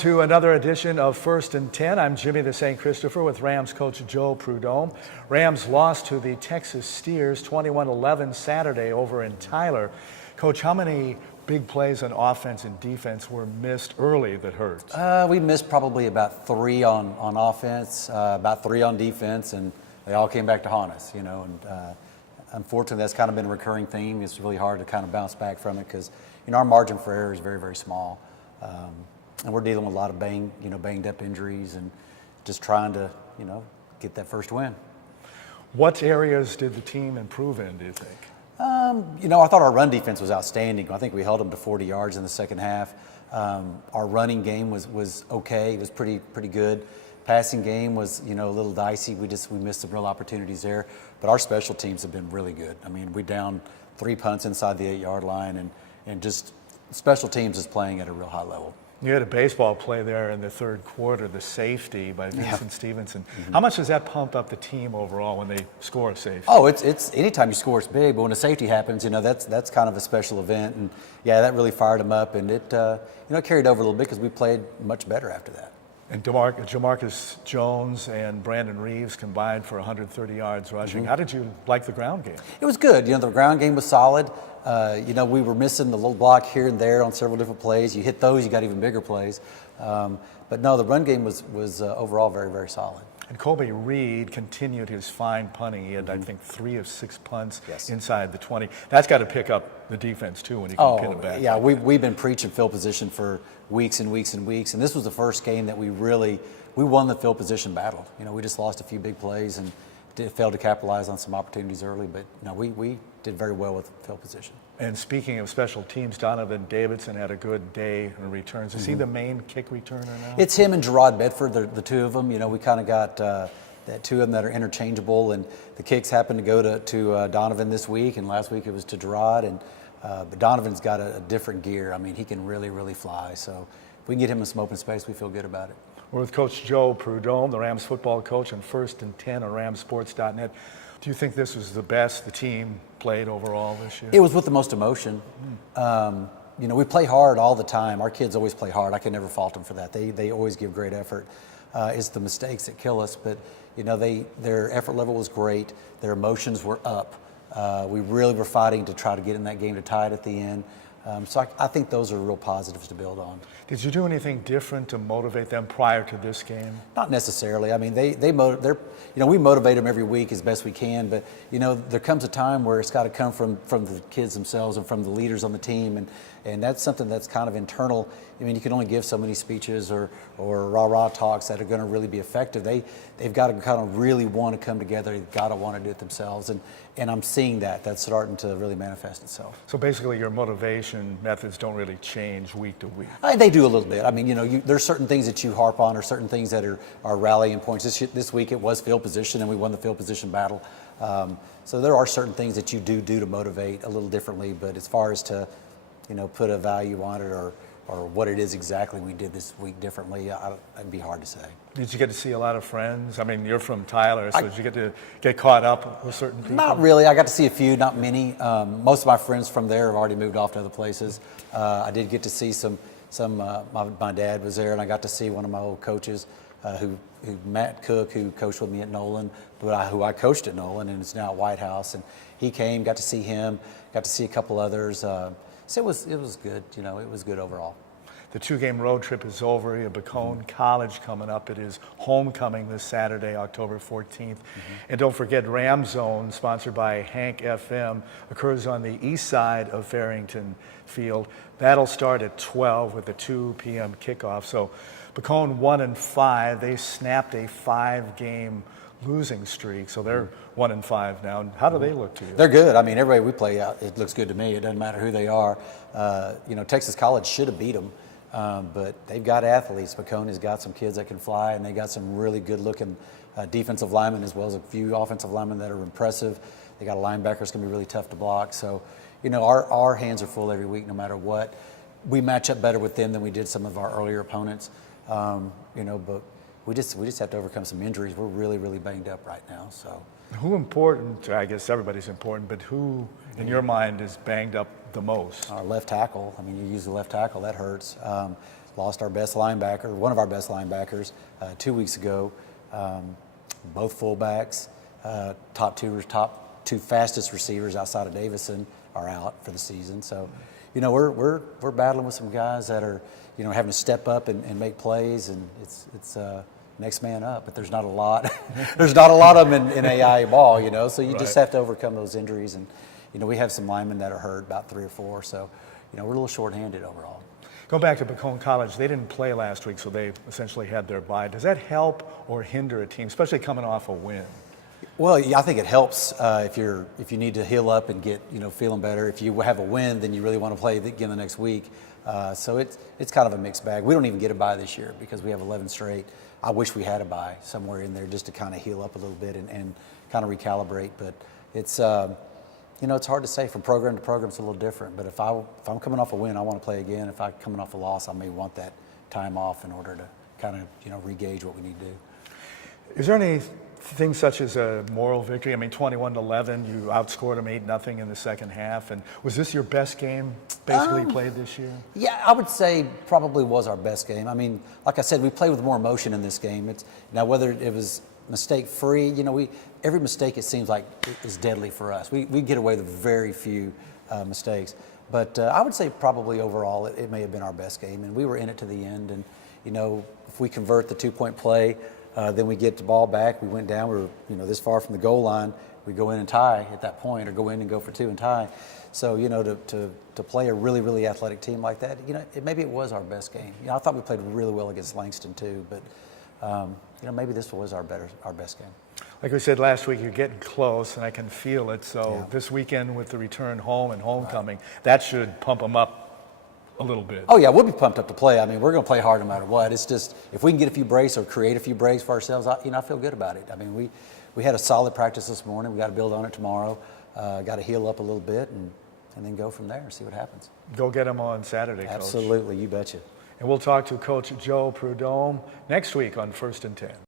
To another edition of 1st and 10. I'm Jimmy the St. Christopher with Rams coach Joe Prud'homme. Rams lost to the Texas Steers 21-11 Saturday over in Tyler. Coach, how many big plays on offense and defense were missed early that hurt? We missed probably about three on offense, about three on defense, and they all came back to haunt us, you know. And unfortunately, that's kind of been a recurring theme. It's really hard to kind of bounce back from it because, you know, our margin for error is very, very small. And we're dealing with a lot of banged up injuries and just trying to, you know, get that first win. What areas did the team improve in, do you think? You know, I thought our run defense was outstanding. I think we held them to 40 yards in the second half. Our running game was okay. It was pretty good. Passing game was, you know, a little dicey. We missed some real opportunities there. But our special teams have been really good. I mean, we downed 3 punts inside the 8-yard line, and just special teams is playing at a real high level. You had a baseball play there in the third quarter, the safety by Vincent Stevenson. How much does that pump up the team overall when they score a safety? Oh, it's anytime you score, it's big. But when a safety happens, you know, that's kind of a special event. And yeah, that really fired them up, and it you know, carried over a little bit because we played much better after that. And Jamarcus Jones and Brandon Reeves combined for 130 yards rushing. How did you like the ground game? It was good. You know, the ground game was solid. You know, we were missing the little block here and there on several different plays. You hit those, you got even bigger plays. But no, the run game was overall very, very solid. And Colby Reed continued his fine punting. He had, I think, 3 of 6 punts inside the 20. That's got to pick up the defense, too, when you can pin it back. Yeah, we've been preaching field position for weeks and weeks and weeks. And this was the first game that we won the field position battle. You know, we just lost a few big plays and failed to capitalize on some opportunities early. But, you know, we did very well with field position. And speaking of special teams, Donovan Davidson had a good day in returns. Is he the main kick returner now? It's him and Gerard Bedford, the two of them. You know, we kind of got that two of them that are interchangeable, and the kicks happened to go to Donovan this week, and last week it was to Gerard. And but Donovan's got a different gear. I mean, he can really, really fly. So if we can get him in some open space, we feel good about it. We're with Coach Joe Prud'homme, the Rams football coach, and 1st and 10 on ramsports.net. Do you think this was the best the team played overall this year? It was with the most emotion. You know, we play hard all the time. Our kids always play hard. I can never fault them for that. They always give great effort. It's the mistakes that kill us. But, you know, their effort level was great. Their emotions were up. We really were fighting to try to get in that game to tie it at the end. So I think those are real positives to build on. Did you do anything different to motivate them prior to this game? Not necessarily. I mean, you know, we motivate them every week as best we can, but, you know, there comes a time where it's got to come from the kids themselves and from the leaders on the team, and that's something that's kind of internal. I mean, you can only give so many speeches or rah-rah talks that are going to really be effective. They've got to kind of really want to come together. They've got to want to do it themselves, and I'm seeing that's starting to really manifest itself. So basically your motivation methods don't really change week to week? They do a little bit. I mean, you know, there's certain things that you harp on or certain things that are rallying points. This week it was field position, and we won the field position battle. So there are certain things that you do to motivate a little differently, but as far as to, you know, put a value on it or what it is exactly we did this week differently, it'd be hard to say. Did you get to see a lot of friends? I mean, you're from Tyler, so did you get to get caught up with certain people? Not really. I got to see a few, not many. Most of my friends from there have already moved off to other places. I did get to see my dad was there, and I got to see one of my old coaches, who Matt Cook, who coached with me at Nolan, who I coached at Nolan and is now at White House. And he came, got to see him, got to see a couple others. So it was good. You know, it was good overall. The 2-game road trip is over. You have Bacone College coming up. It is homecoming this Saturday, October 14th. And don't forget, Ram Zone, sponsored by Hank FM, occurs on the east side of Farrington Field. That'll start at 12 with a 2 p.m. kickoff. So Bacone 1-5. They snapped a 5-game losing streak, so they're 1-5 now. How do they look to you? They're good. I mean, everybody we play out, it looks good to me. It doesn't matter who they are. You know, Texas College should have beat them. But they've got athletes. Bacone's got some kids that can fly, and they got some really good-looking defensive linemen as well as a few offensive linemen that are impressive. They got a linebacker that's going to be really tough to block. So, you know, our hands are full every week no matter what. We match up better with them than we did some of our earlier opponents. You know, but we just have to overcome some injuries. We're really, really banged up right now. So, who important? I guess everybody's important, but who, in your mind, is banged up the most? Our left tackle. I mean, you use the left tackle, that hurts. lost our best linebacker, one of our best linebackers, 2 weeks ago. Both fullbacks, top two fastest receivers outside of Davison are out for the season. So, we're battling with some guys that are, having to step up and make plays, and it's next man up. But there's not a lot. There's not a lot of them in AI ball, So you just have to overcome those injuries, and we have some linemen that are hurt, about 3 or 4. So, we're a little shorthanded overall. Going back to Bacone College, they didn't play last week, so they essentially had their bye. Does that help or hinder a team, especially coming off a win? Well, yeah, I think it helps if you need to heal up and get feeling better. If you have a win, then you really want to play again the next week. So it's kind of a mixed bag. We don't even get a bye this year because we have 11 straight. I wish we had a bye somewhere in there just to kind of heal up a little bit and kind of recalibrate. But it's it's hard to say. From program to program, it's a little different. But if I'm coming off a win, I want to play again. If I'm coming off a loss, I may want that time off in order to kind of re-gauge what we need to do. Is there anything such as a moral victory? I mean, 21-11, you outscored them 8-0 in the second half. And was this your best game basically played this year? Yeah, I would say probably was our best game. I mean, like I said, we played with more emotion in this game. Now whether it was mistake-free, every mistake it seems like is deadly for us. We get away with very few mistakes. But I would say probably overall it may have been our best game, and we were in it to the end. And, if we convert the 2-point play, then we get the ball back. We went down. We were, this far from the goal line. We go in and tie at that point, or go in and go for 2 and tie. So, to play a really, really athletic team like that, maybe it was our best game. I thought we played really well against Langston too, but maybe this was our best game. Like we said last week, you're getting close, and I can feel it. So this weekend with the return home and homecoming, that should pump them up a little bit. Oh yeah, we'll be pumped up to play. I mean, we're going to play hard no matter what. It's just if we can get a few breaks or create a few breaks for ourselves, I feel good about it. I mean, we had a solid practice this morning. We got to build on it tomorrow. Got to heal up a little bit and then go from there and see what happens. Go get them on Saturday, Coach. Absolutely, you betcha. And we'll talk to Coach Joe Prud'homme next week on 1st and 10.